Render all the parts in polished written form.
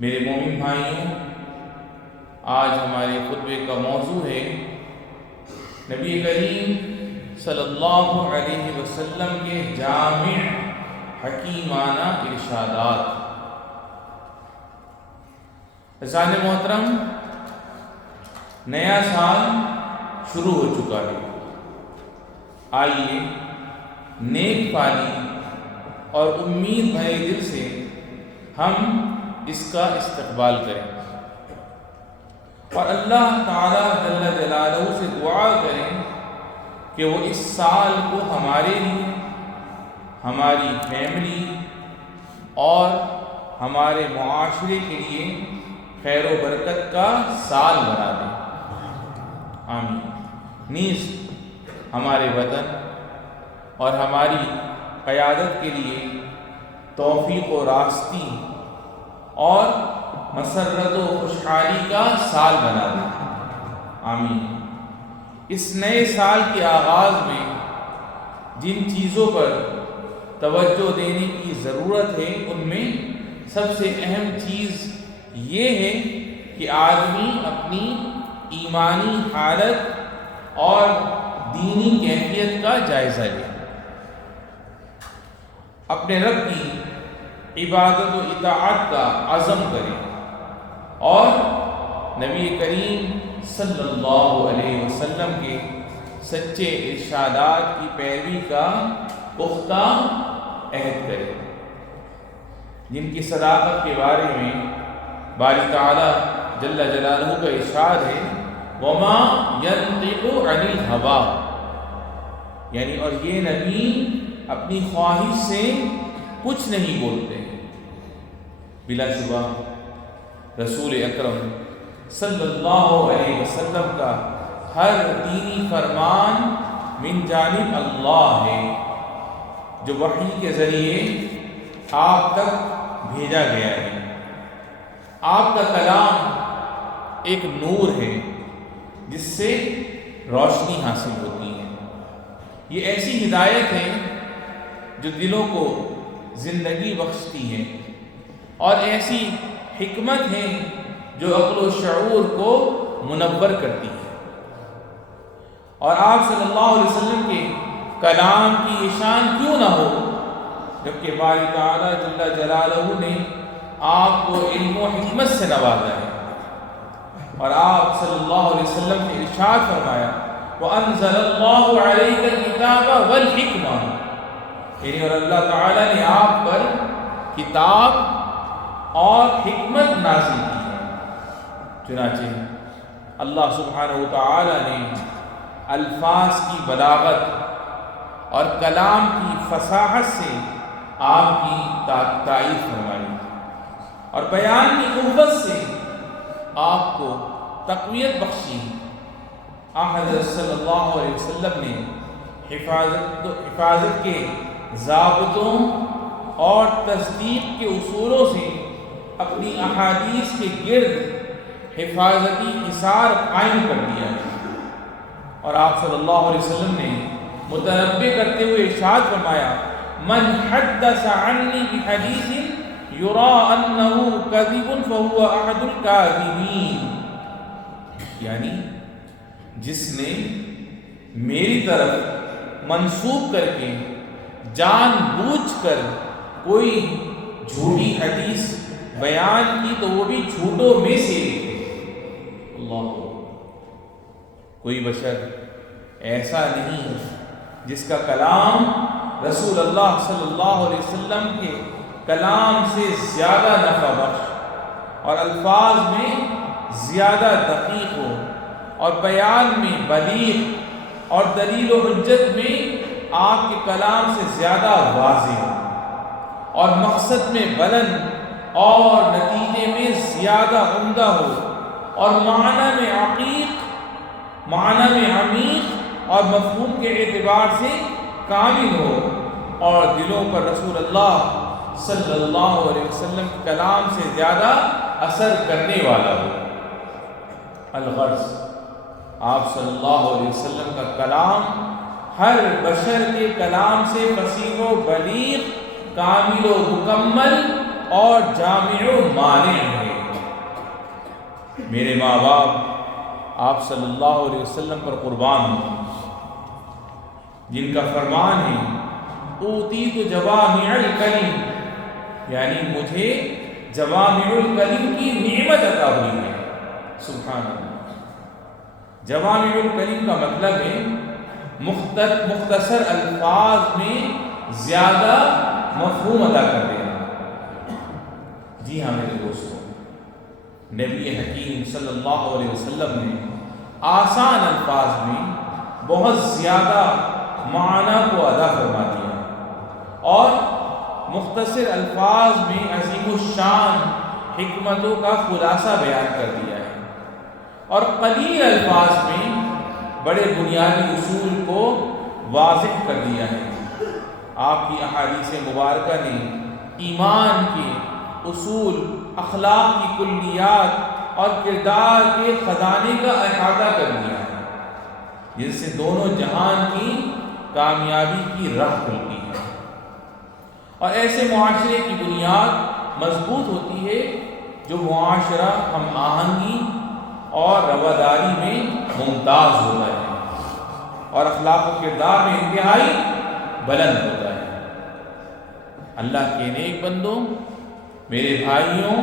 میرے مومن بھائیوں، آج ہمارے خطبے کا موضوع ہے نبی کریم صلی اللہ علیہ وسلم کے جامع حکیمانہ ارشادات۔ عزیزان محترم، نیا سال شروع ہو چکا ہے۔ آئیے نیک فالی اور امید بھرے دل سے ہم اس کا استقبال کریں اور اللہ تعالیٰ جل جلالہ سے دعا کریں کہ وہ اس سال کو ہمارے لیے، ہماری فیملی اور ہمارے معاشرے کے لیے خیر و برکت کا سال بنا دیں، آمین۔ نیز ہمارے وطن اور ہماری قیادت کے لیے توفیق و راستی اور مسرت و خوشحالی کا سال بنا دیں، آمین۔ اس نئے سال کے آغاز میں جن چیزوں پر توجہ دینے کی ضرورت ہے، ان میں سب سے اہم چیز یہ ہے کہ آدمی اپنی ایمانی حالت اور دینی کیفیت کا جائزہ لے، اپنے رب کی عبادت و اطاعت کا عزم کرے اور نبی کریم صلی اللہ علیہ وسلم کے سچے ارشادات کی پیروی کا پختہ عہد کرے، جن کی صداقت کے بارے میں باری تعالیٰ جل جلالہ کا ارشاد ہے وَمَا يَنطِقُ عَنِ الْهَوَىٰ، یعنی اور یہ نبی اپنی خواہش سے کچھ نہیں بولتے۔ بلا شبہ رسول اکرم صلی اللہ علیہ وسلم کا ہر دینی فرمان من جانب اللہ ہے، جو وحی کے ذریعے آپ تک بھیجا گیا ہے۔ آپ کا کلام ایک نور ہے جس سے روشنی حاصل ہوتی ہے۔ یہ ایسی ہدایت ہے جو دلوں کو زندگی بخشتی ہے اور ایسی حکمت ہے جو عقل و شعور کو منور کرتی ہے۔ اور آپ صلی اللہ علیہ وسلم کے کلام کی یہ شان کیوں نہ ہو جبکہ باری تعالیٰ جل جلالہ نے آپ کو علم و حکمت سے نوازا ہے، اور آپ صلی اللہ علیہ وسلم نے ارشاد فرمایا وَأَنزَلَ اللَّهُ عَلَيْكَ الْكِتَابَ وَالْحِكْمَةَ، یعنی اور اللہ تعالیٰ نے آپ پر کتاب اور حکمت نازل کی ہے۔ چنانچہ اللہ سبحانہ وتعالی نے الفاظ کی بلاغت اور کلام کی فصاحت سے آپ کی تعریف فرمائی اور بیان کی قوت سے آپ کو تقویت بخشی۔ حضرت صلی اللہ علیہ وسلم نے حفاظت کے ضابطوں اور تصدیق کے اصولوں سے اپنی احادیث کے گرد حفاظتی حصار قائم کر دیا ہے، اور آپ صلی اللہ علیہ وسلم نے متنبہ کرتے ہوئے ارشاد فرمایا من حدث عنی بحدیث یرا انہ کذب فہو احد الکاذبین، یعنی جس نے میری طرف منسوب کر کے جان بوجھ کر کوئی جھوٹی حدیث بیان کی تو وہ بھی جھوٹوں میں سے اللہ، کوئی بشر ایسا نہیں جس کا کلام رسول اللہ صلی اللہ علیہ وسلم کے کلام سے زیادہ نفع بخش اور الفاظ میں زیادہ دقیق ہو اور بیان میں بلیغ اور دلیل و حجت میں آپ کے کلام سے زیادہ واضح ہو اور مقصد میں بلند اور نتیجے میں زیادہ عمدہ ہو اور معنی میں عمیق اور مفہوم کے اعتبار سے کامل ہو اور دلوں پر رسول اللہ صلی اللہ علیہ وسلم کے کلام سے زیادہ اثر کرنے والا ہو۔ الغرض آپ صلی اللہ علیہ وسلم کا کلام ہر بشر کے کلام سے فصیح و بلیغ، کامل و مکمل اور جامع و مانع ہے۔ میرے ماں باپ آپ صلی اللہ علیہ وسلم پر قربان ہوں، جن کا فرمان ہے اوتیت جوامع الکلم، یعنی مجھے جوامع الکلم کی نعمت عطا ہوئی ہے۔ سبحان اللہ۔ جوامع الکلم کا مطلب ہے مختصر الفاظ میں زیادہ مفہوم ادا کر دینا۔ جی ہاں میرے دوستوں، نبی حکیم صلی اللہ علیہ وسلم نے آسان الفاظ میں بہت زیادہ معنی کو ادا فرما دیا اور مختصر الفاظ میں عظیم الشان حکمتوں کا خلاصہ بیان کر دیا ہے، اور قلیل الفاظ میں بڑے بنیادی اصول کو واضح کر دیا ہے۔ آپ کی احادیث مبارکہ نے ایمان کے اصول، اخلاق کی کلیات اور کردار کے خزانے کا احاطہ کر دیا ہے، جس سے دونوں جہان کی کامیابی کی راہ کھلتی ہے، اور ایسے معاشرے کی بنیاد مضبوط ہوتی ہے جو معاشرہ ہم آہنگی اور رواداری میں ممتاز ہوتا ہے اور اخلاق و کردار میں انتہائی بلند ہوتا ہے۔ اللہ کے نیک بندوں، میرے بھائیوں،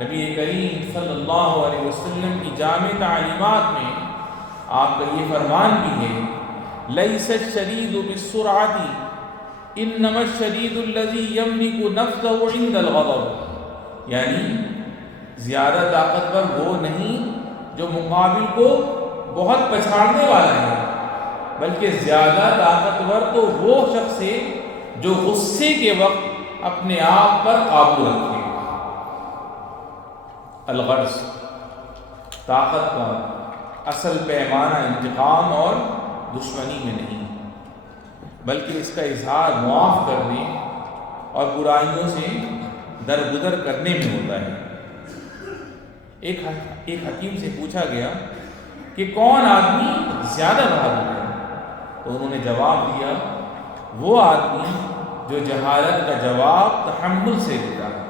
نبی کریم صلی اللہ علیہ وسلم کی جامع تعلیمات میں آپ کا یہ فرمان بھی ہے، لیس الشدید بالسرعۃ انما الشدید الذی یملک نفسہ عند الغضب، یعنی زیادہ طاقتور وہ نہیں جو مقابل کو بہت پچھاڑنے والا ہے، بلکہ زیادہ طاقتور تو وہ شخص ہے جو غصے کے وقت اپنے آپ پر قابو رکھے۔ الغرض، طاقت کا اصل پیمانہ انتقام اور دشمنی میں نہیں، بلکہ اس کا اظہار معاف کرنے اور برائیوں سے درگزر کرنے میں ہوتا ہے۔ ایک حکیم سے پوچھا گیا کہ کون آدمی زیادہ بہادر ہے، تو انہوں نے جواب دیا، وہ آدمی جو جہالت کا جواب تحمل سے دیتا ہے۔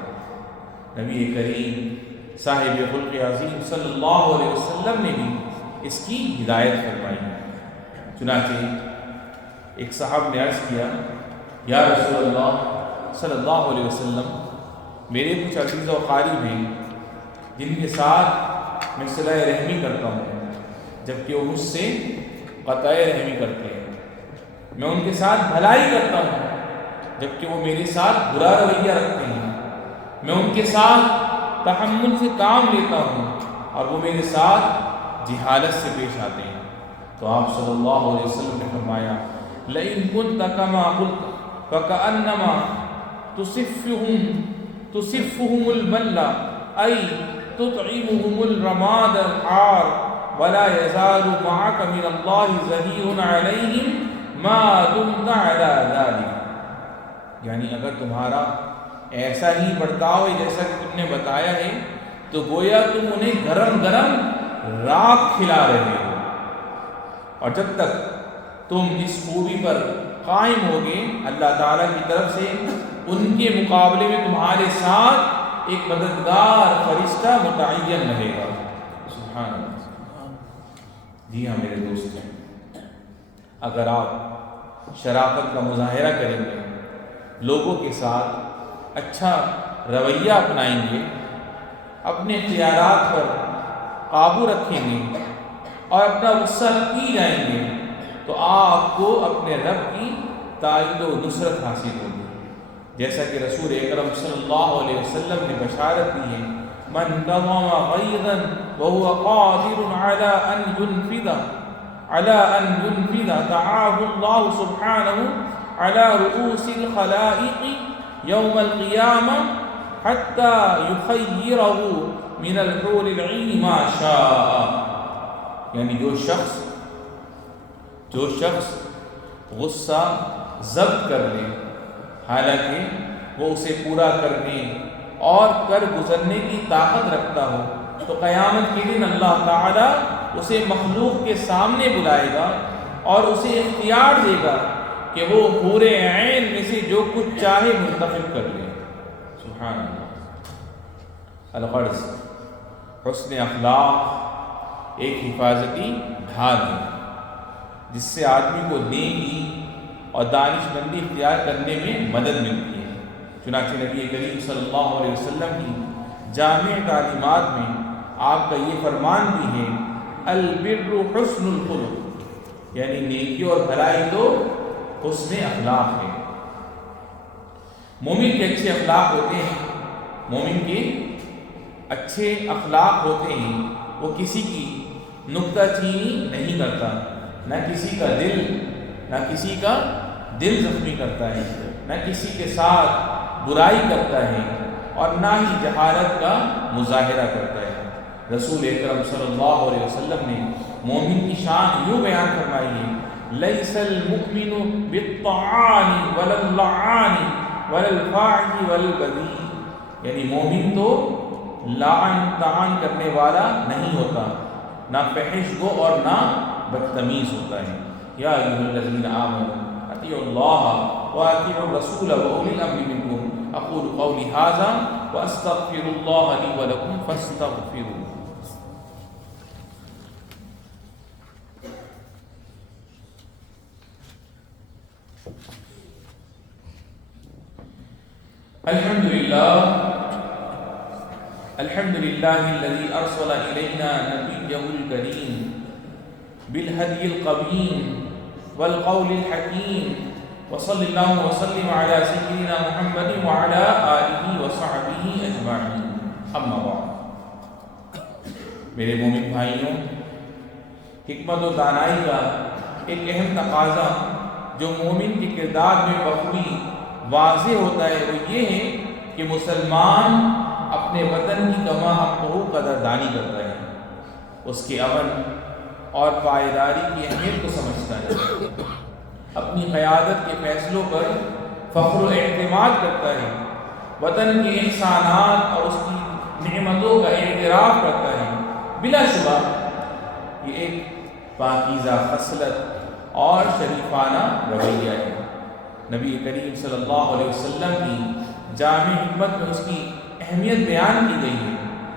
نبی کریم صاحب خلق عظیم صلی اللہ علیہ وسلم نے بھی اس کی ہدایت فرمائی۔ چنانچہ ایک صاحب نے عرض کیا، یا رسول اللہ صلی اللہ علیہ وسلم، میرے کچھ عزیز و اقارب ہیں جن کے ساتھ میں صلہ رحمی کرتا ہوں، جبکہ وہ مجھ سے قطع رحمی کرتے ہیں۔ میں ان کے ساتھ بھلائی کرتا ہوں، جبکہ وہ میرے ساتھ برا رویہ رکھتے ہیں۔ میں ان کے ساتھ تحمل سے کام لیتا ہوں، اور وہ میرے ساتھ جہالت سے پیش آتے ہیں۔ تو آپ صلی اللہ علیہ وسلم نے فرمایا، لئن كنت كما قلت فكأنما تصفهم المل أي تطعمهم الرماد الحار ولا يزال معك من الله ظهير عليهم ما دمت على ذلك، یعنی اگر تمہارا ایسا ہی برتاؤ ہے جیسا کہ تم نے بتایا ہے، تو گویا تم انہیں گرم گرم راکھ کھلا رہے ہو، اور جب تک تم اس خوبی پر قائم ہوگے، اللہ تعالیٰ کی طرف سے ان کے مقابلے میں تمہارے ساتھ ایک مددگار فرشتہ متعین رہے گا۔ سبحان اللہ۔ جی ہاں میرے دوست، اگر آپ شرافت کا مظاہرہ کریں گے، لوگوں کے ساتھ اچھا رویہ اپنائیں گے، اپنے اختیارات پر قابو رکھیں گے اور اپنا غصہ پی جائیں گے، تو آپ کو اپنے رب کی تائید و نصرت حاصل ہوگی، جیسا کہ رسول اکرم صلی اللہ علیہ وسلم نے بشارت دی ہے، من نظم غیظا وهو قادر على ان ينفذ دعاه الله سبحانه على رؤوس الخلائق يوم القيامة حتى يخيره من الحور العين ما شاء، یعنی جو شخص غصہ ضبط کر لے حالانکہ وہ اسے پورا کرنے اور کر گزرنے کی طاقت رکھتا ہو، تو قیامت کے دن اللہ تعالیٰ اسے مخلوق کے سامنے بلائے گا اور اسے اختیار دے گا کہ وہ حور عین میں سے جو کچھ چاہے منتخب کر لے۔ سبحان اللہ. الغرض، حسن اخلاق ایک حفاظتی ڈھال ہے جس سے آدمی کو نیکی اور دانش مندی اختیار کرنے میں مدد ملتی ہے. چنانچہ نبی کریم صلی اللہ علیہ وسلم کی جامع تعلیمات میں آپ کا یہ فرمان بھی ہے، البر حسن الخلق، یعنی نیکی اور بھلائی تو حسن اخلاق ہے. مومن کے اچھے اخلاق ہوتے ہیں، مومن کے اچھے اخلاق ہوتے ہیں، وہ کسی کی نکتہ چینی نہیں کرتا، نہ کسی کا دل زخمی کرتا ہے، نہ کسی کے ساتھ برائی کرتا ہے، اور نہ ہی جہالت کا مظاہرہ کرتا ہے. رسول اکرم صلی اللہ علیہ وسلم نے مومن کی شان یوں بیان فرمائی ہے، لیس المؤمن بالطعان ولا اللعان ولا الفاحش ولا البذیء، یعنی مومن تو لعن طعن کرنے والا نہیں ہوتا، نہ فحش گو اور نہ بدتمیز ہوتا ہے. یا ایھا الذین آمنوا اطیعوا اللہ واطیعوا الرسول واولی الامر منکم. اقول قولی ھذا واستغفر اللہ لی ولکم فاستغفروہ. الحمد للہ الذی ارسل الینا نبیہ الکریم بالہدی القویم والقول الحکیم، وصلی اللہ وسلم علی سیدنا محمد وعلی آلہ وصحبہ اجمعین. اما بعد، میرے مومن بھائیوں، حکمت و دانائی کا ایک اہم تقاضا جو مومن کے کردار میں بخوبی واضح ہوتا ہے وہ یہ ہے کہ مسلمان اپنے وطن کی کما حقوق قدردانی کرتا ہے، اس کے امن اور پائیداری کی اہمیت کو سمجھتا ہے، اپنی قیادت کے فیصلوں پر فخر و اعتماد کرتا ہے، وطن کے احسانات اور اس کی نعمتوں کا اعتراف کرتا ہے. بلا شبہ یہ ایک پاکیزہ خصلت اور شریفانہ رویہ ہے. نبی کریم صلی اللہ علیہ وسلم کی جامع حکمت میں اس کی اہمیت بیان کی گئی ہے.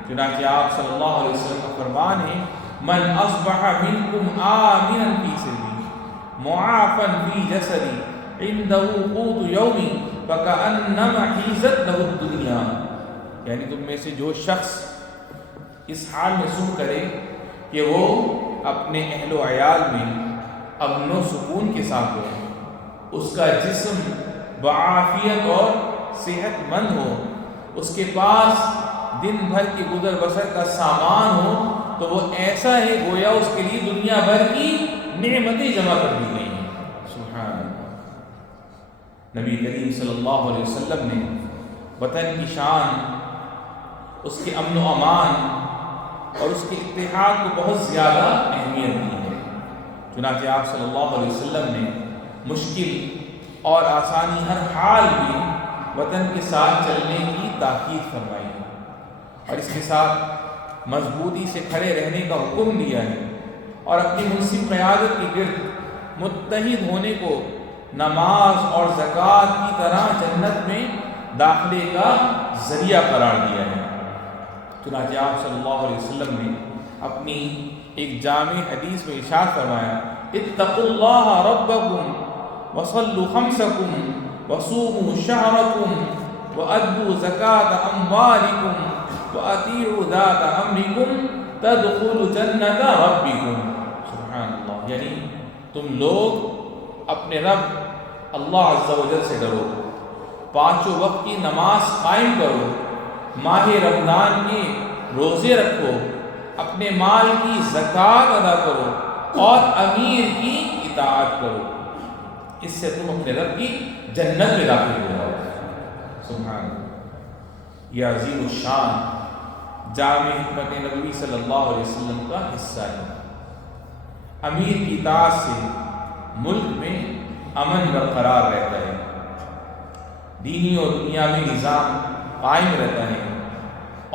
چنانچہ آپ صلی اللہ علیہ وسلم کا فرمان ہے، من اصبح منکم آمنا فی سربی معافا فی جسدی عنده قوت یومی فکأنما حیزت له الدنیا، یعنی تم میں سے جو شخص اس حال میں صبح کرے کہ وہ اپنے اہل و عیال میں امن و سکون کے ساتھ ہو، اس کا جسم بعافیت اور صحت مند ہو، اس کے پاس دن بھر کی گزر بسر کا سامان ہو، تو وہ ایسا ہے گویا اس کے لیے دنیا بھر کی نعمتیں جمع کر دی گئی ہیں. سبحان اللہ. نبی کریم صلی اللہ علیہ وسلم نے وطن کی شان، اس کے امن و امان اور اس کے اتحاد کو بہت زیادہ اہمیت دی ہے. چنانچہ آپ صلی اللہ علیہ وسلم نے مشکل اور آسانی ہر حال میں وطن کے ساتھ چلنے کی تاکید فرمائی ہے، اور اس کے ساتھ مضبوطی سے کھڑے رہنے کا حکم دیا ہے، اور اپنی منصف قیادت کے گرد متحد ہونے کو نماز اور زکوٰۃ کی طرح جنت میں داخلے کا ذریعہ قرار دیا ہے. چنانچہ آپ صلی اللہ علیہ وسلم نے اپنی ایک جامع حدیث میں ارشاد فرمایا، اتقوا اللہ ربکم وصلوا خمسکم وصوموا شہرکم وادوا زکاة اموالکم وَأَطِيعُوا ذَاتَ أَمْرِكُمْ تَدْخُلُوا جَنَّةَ رَبِّكُمْ. سبحان اللہ. یعنی تم لوگ اپنے رب اللہ عز و جل سے ڈرو، پانچوں وقت کی نماز قائم کرو، ماہ رمضان کے روزے رکھو، اپنے مال کی زکوٰۃ ادا کرو اور امیر کی اطاعت کرو، اس سے تم اپنے رب کی جنت میں داخل ہو جاؤ. سبحان اللہ. یہ عظیم الشان جامع حکمت نبوی صلی اللہ علیہ وسلم کا حصہ ہے. امیر کی اطاعت سے ملک میں امن برقرار رہتا ہے، دینی اور دنیاوی نظام قائم رہتا ہے،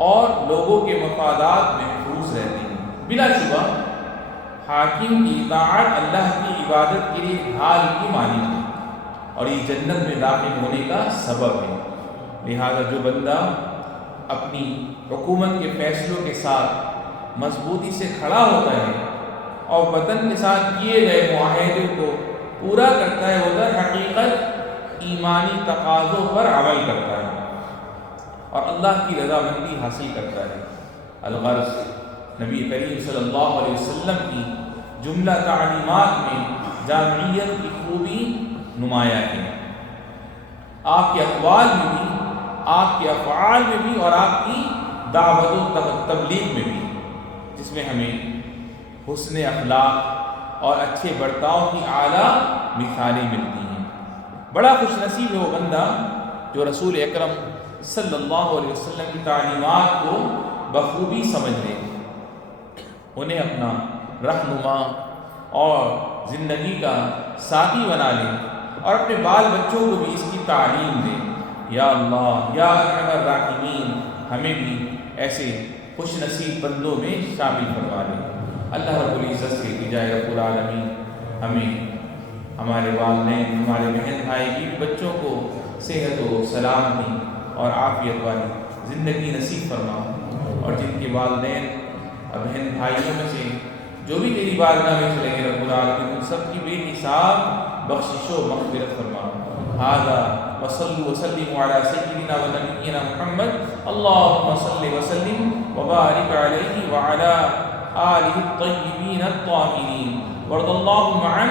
اور لوگوں کے مفادات محفوظ رہتے ہیں. بلا شبہ حاکم کی اطاعت اللہ کی عبادت کے لیے ڈھال کی مانند ہے، اور یہ جنت میں داخل ہونے کا سبب ہے. لہذا جو بندہ اپنی حکومت کے فیصلوں کے ساتھ مضبوطی سے کھڑا ہوتا ہے اور وطن کے ساتھ کیے گئے معاہدے کو پورا کرتا ہے، وہ در حقیقت ایمانی تقاضوں پر عمل کرتا ہے اور اللہ کی رضامندی حاصل کرتا ہے۔ الغرض، نبی کریم صلی اللہ علیہ وسلم کی جملہ تعلیمات میں جامعیت کی خوبی نمایاں ہے، آپ کے اقوال میں بھی، آپ کے افعال میں بھی، اور آپ کی دعوت و تبلیغ میں بھی، جس میں ہمیں حسن اخلاق اور اچھے برتاؤ کی اعلیٰ مثالیں ملتی ہیں۔ بڑا خوش نصیب ہے وہ بندہ جو رسول اکرم صلی اللہ علیہ وسلم کی تعلیمات کو بخوبی سمجھ لے، انہیں اپنا رہنما اور زندگی کا ساتھی بنا لے اور اپنے بال بچوں کو بھی اس کی تعلیم دے۔ یا اللہ یا ارحم الراحمین، ہمیں بھی ایسے خوش نصیب بندوں میں شامل فرما لے۔ اللہ رب العزت سے التجا رب العالمین ہمیں، ہمارے والدین، ہمارے بہن بھائی کی بچوں کو صحت و سلامتی اور عافیت والی زندگی نصیب فرما، اور جن کے والدین اور بہن بھائیوں میں سے جو بھی تیری بارگاہ میں چلے گئے رب العالمین، ان سب کی بے حساب بخشش و مغفرت فرما۔ ھذا وصلوا وسلموا علی سیدنا و نبینا محمد، اللهم صل وسلم وبارک علیہ وعلی آلہ الطیبین الطاہرین، وارض اللهم عن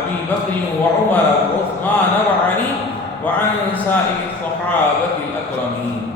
ابی بکر وعمر وعثمان وعلی وعن سائر الصحابة الاکرمین۔